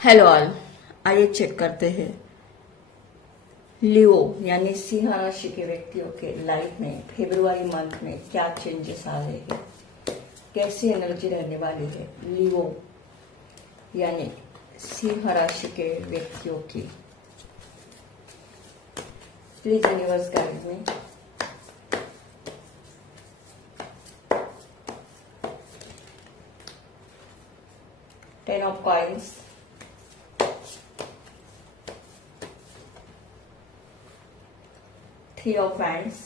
Hello all, आइए check करते हैं लियो यानी सिंह राशि के व्यक्तियों के लाइफ में फरवरी मंथ में क्या चेंजेस आ रहे हैं, कैसी एनर्जी रहने वाली है लियो यानी सिंह राशि के व्यक्तियों की। प्लीज यूनिवर्स गाइड में। Ten of coins, three of hands,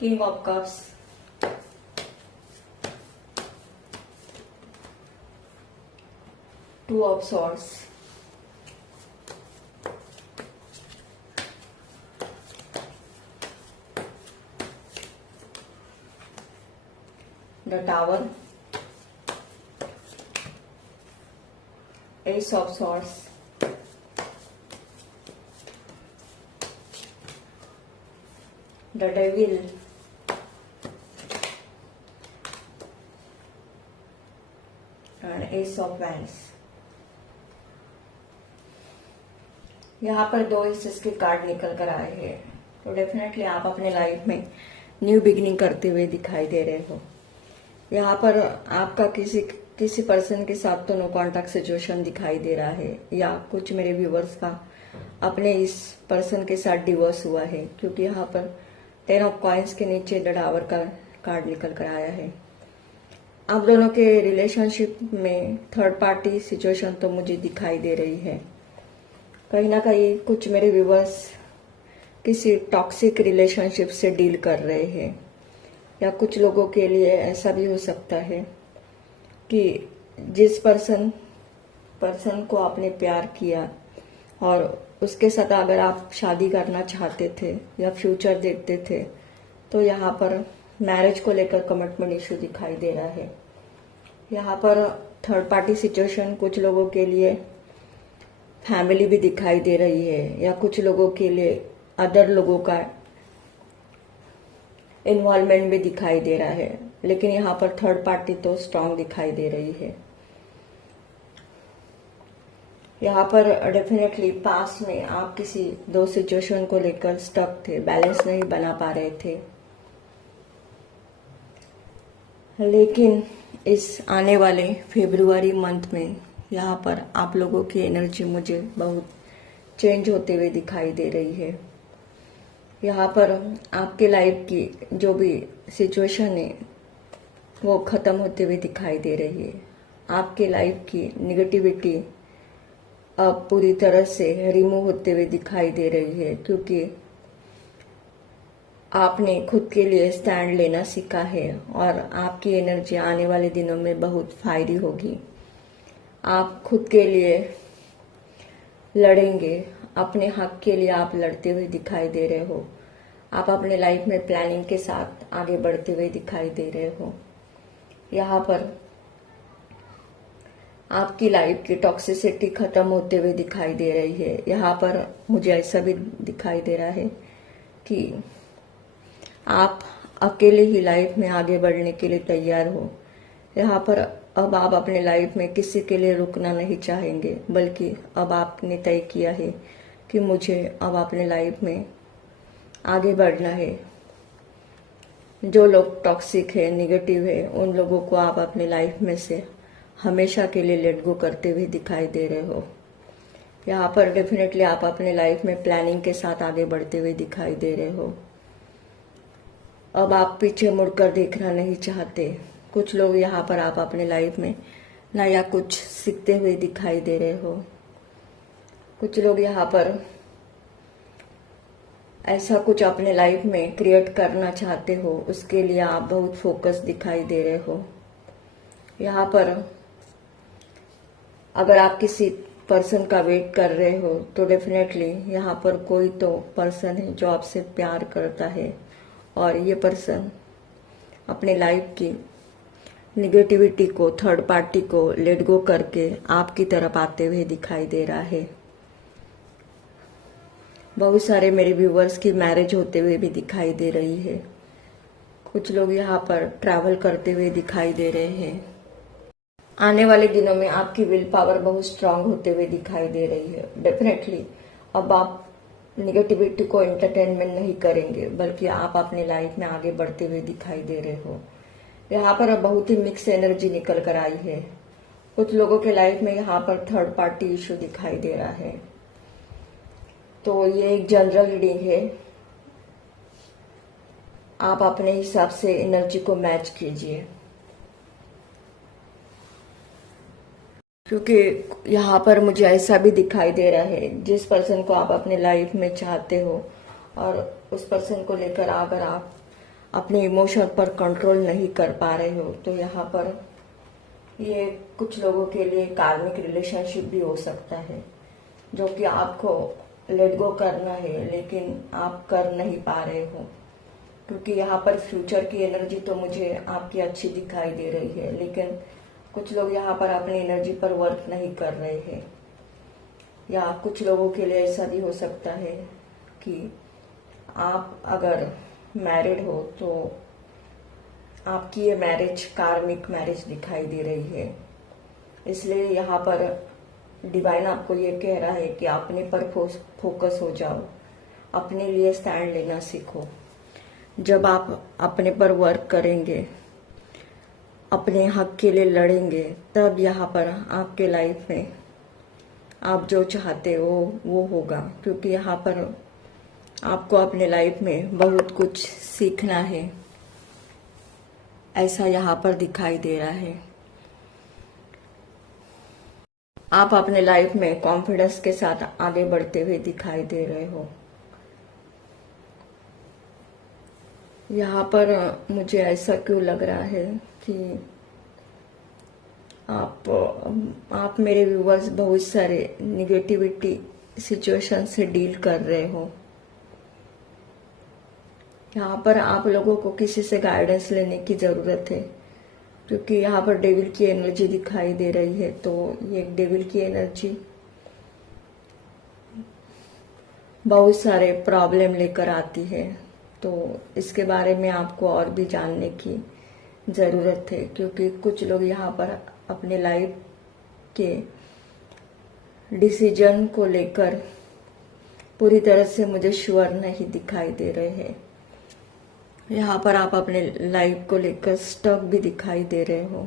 king of cups, two of swords, the tower, S of swords, the devil, and S of wands. यहाँ पर दो हिस्से के कार्ड निकल कर आए हैं, तो डेफिनेटली आप अपने लाइफ में न्यू बिगिनिंग करते हुए दिखाई दे रहे हो। यहाँ पर आपका किसी पर्सन के साथ तो नो कॉन्टैक्ट सिचुएशन दिखाई दे रहा है, या कुछ मेरे व्यूवर्स का अपने इस पर्सन के साथ डिवोर्स हुआ है, क्योंकि यहाँ पर टेन ऑफ कॉइन्स के नीचे द टावर का कार्ड निकल कर आया है। आप दोनों के रिलेशनशिप में थर्ड पार्टी सिचुएशन तो मुझे दिखाई दे रही है। कहीं ना कहीं कुछ मेरे व्यूवर्स किसी टॉक्सिक रिलेशनशिप से डील कर रहे हैं, या कुछ लोगों के लिए ऐसा भी हो सकता है कि जिस पर्सन को आपने प्यार किया और उसके साथ अगर आप शादी करना चाहते थे या फ्यूचर देखते थे, तो यहाँ पर मैरिज को लेकर कमिटमेंट इश्यू दिखाई दे रहा है। यहाँ पर थर्ड पार्टी सिचुएशन कुछ लोगों के लिए फैमिली भी दिखाई दे रही है, या कुछ लोगों के लिए अदर लोगों का इन्वॉल्वमेंट भी दिखाई दे रहा है, लेकिन यहाँ पर थर्ड पार्टी तो स्ट्रांग दिखाई दे रही है। यहाँ पर डेफिनेटली पास में आप किसी दो सिचुएशन को लेकर स्टक थे, बैलेंस नहीं बना पा रहे थे, लेकिन इस आने वाले फरवरी मंथ में यहाँ पर आप लोगों की एनर्जी मुझे बहुत चेंज होते हुए दिखाई दे रही है। यहाँ पर आपके लाइफ की जो भी सिचुएशन है वो खत्म होते हुए दिखाई दे रही है। आपके लाइफ की निगेटिविटी अब पूरी तरह से रिमूव होते हुए दिखाई दे रही है, क्योंकि आपने खुद के लिए स्टैंड लेना सीखा है और आपकी एनर्जी आने वाले दिनों में बहुत फायरी होगी। आप खुद के लिए लड़ेंगे, अपने हक के लिए आप लड़ते हुए दिखाई दे रहे हो। आप अपने लाइफ में प्लानिंग के साथ आगे बढ़ते हुए दिखाई दे रहे हो। यहाँ पर आपकी लाइफ की टॉक्सिसिटी खत्म होते हुए दिखाई दे रही है। यहाँ पर मुझे ऐसा भी दिखाई दे रहा है कि आप अकेले ही लाइफ में आगे बढ़ने के लिए तैयार हो। यहाँ पर अब आप अपने लाइफ में किसी के लिए रुकना नहीं चाहेंगे, बल्कि अब आपने तय किया है कि मुझे अब अपने लाइफ में आगे बढ़ना है। जो लोग टॉक्सिक है, निगेटिव है, उन लोगों को आप अपने लाइफ में से हमेशा के लिए लेट गो करते हुए दिखाई दे रहे हो। यहाँ पर डेफिनेटली आप अपने लाइफ में प्लानिंग के साथ आगे बढ़ते हुए दिखाई दे रहे हो। अब आप पीछे मुड़कर देखना नहीं चाहते। कुछ लोग यहाँ पर आप अपने लाइफ में नया कुछ सीखते हुए दिखाई दे रहे हो। कुछ लोग यहाँ पर ऐसा कुछ अपने लाइफ में क्रिएट करना चाहते हो, उसके लिए आप बहुत फोकस दिखाई दे रहे हो। यहाँ पर अगर आप किसी पर्सन का वेट कर रहे हो, तो डेफिनेटली यहाँ पर कोई तो पर्सन है जो आपसे प्यार करता है, और ये पर्सन अपने लाइफ की निगेटिविटी को, थर्ड पार्टी को लेट गो करके आपकी तरफ आते हुए दिखाई दे रहा है। बहुत सारे मेरे व्यूवर्स की मैरिज होते हुए भी दिखाई दे रही है। कुछ लोग यहाँ पर ट्रैवल करते हुए दिखाई दे रहे हैं। आने वाले दिनों में आपकी विल पावर बहुत स्ट्रांग होते हुए दिखाई दे रही है। डेफिनेटली अब आप निगेटिविटी को एंटरटेनमेंट नहीं करेंगे, बल्कि आप अपने लाइफ में आगे बढ़ते हुए दिखाई दे रहे हो। यहाँ पर अब बहुत ही मिक्स एनर्जी निकल कर आई है। कुछ लोगों के लाइफ में यहाँ पर थर्ड पार्टी इशू दिखाई दे रहा है। तो ये एक जनरल रीडिंग है, आप अपने हिसाब से एनर्जी को मैच कीजिए, क्योंकि यहाँ पर मुझे ऐसा भी दिखाई दे रहा है जिस पर्सन को आप अपने लाइफ में चाहते हो और उस पर्सन को लेकर अगर आप अपने इमोशन पर कंट्रोल नहीं कर पा रहे हो, तो यहाँ पर ये कुछ लोगों के लिए कार्मिक रिलेशनशिप भी हो सकता है, जो कि आपको लेट गो करना है लेकिन आप कर नहीं पा रहे हो। क्योंकि यहाँ पर फ्यूचर की एनर्जी तो मुझे आपकी अच्छी दिखाई दे रही है, लेकिन कुछ लोग यहाँ पर अपनी एनर्जी पर वर्क नहीं कर रहे हैं। या कुछ लोगों के लिए ऐसा भी हो सकता है कि आप अगर मैरिड हो तो आपकी ये मैरिज कार्मिक मैरिज दिखाई दे रही है। इसलिए यहाँ पर डिवाइन आपको ये कह रहा है कि अपने पर फोकस हो जाओ, अपने लिए स्टैंड लेना सीखो। जब आप अपने पर वर्क करेंगे, अपने हक के लिए लड़ेंगे, तब यहाँ पर आपके लाइफ में आप जो चाहते हो वो होगा। क्योंकि यहाँ पर आपको अपने लाइफ में बहुत कुछ सीखना है, ऐसा यहाँ पर दिखाई दे रहा है। आप अपने लाइफ में कॉन्फिडेंस के साथ आगे बढ़ते हुए दिखाई दे रहे हो। यहाँ पर मुझे ऐसा क्यों लग रहा है कि आप मेरे व्यूवर्स बहुत सारे निगेटिविटी सिचुएशन से डील कर रहे हो। यहाँ पर आप लोगों को किसी से गाइडेंस लेने की जरूरत है, क्योंकि यहाँ पर डेविल की एनर्जी दिखाई दे रही है। तो ये डेविल की एनर्जी बहुत सारे प्रॉब्लम लेकर आती है। तो इसके बारे में आपको और भी जानने की ज़रूरत है, क्योंकि कुछ लोग यहाँ पर अपने लाइफ के डिसीजन को लेकर पूरी तरह से मुझे श्योर नहीं दिखाई दे रहे हैं। यहाँ पर आप अपने लाइफ को लेकर स्टक भी दिखाई दे रहे हो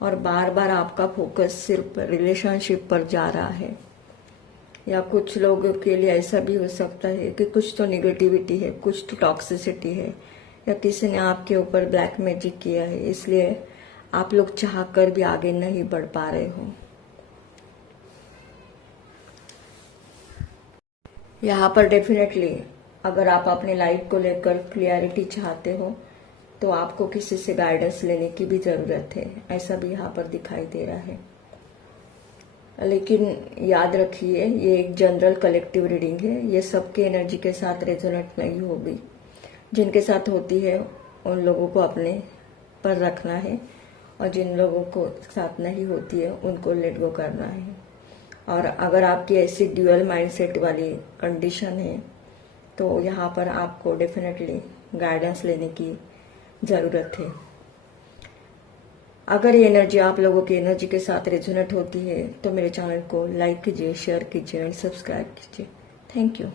और बार बार आपका फोकस सिर्फ रिलेशनशिप पर जा रहा है। या कुछ लोगों के लिए ऐसा भी हो सकता है कि कुछ तो निगेटिविटी है, कुछ तो टॉक्सिसिटी है, या किसी ने आपके ऊपर ब्लैक मैजिक किया है, इसलिए आप लोग चाहकर भी आगे नहीं बढ़ पा रहे हो। यहाँ पर डेफिनेटली अगर आप अपने लाइफ को लेकर क्लियरिटी चाहते हो तो आपको किसी से गाइडेंस लेने की भी ज़रूरत है, ऐसा भी यहाँ पर दिखाई दे रहा है। लेकिन याद रखिए, ये एक जनरल कलेक्टिव रीडिंग है, ये सबके एनर्जी के साथ रेजोनेट नहीं होगी। जिनके साथ होती है उन लोगों को अपने पर रखना है, और जिन लोगों को साथ नहीं होती है उनको लेट गो करना है। और अगर आपकी ऐसी ड्यूअल माइंडसेट वाली कंडीशन है तो यहाँ पर आपको डेफिनेटली गाइडेंस लेने की ज़रूरत है। अगर ये एनर्जी आप लोगों की एनर्जी के साथ रेजोनेट होती है तो मेरे चैनल को लाइक कीजिए, शेयर कीजिए एंड सब्सक्राइब कीजिए। Thank you.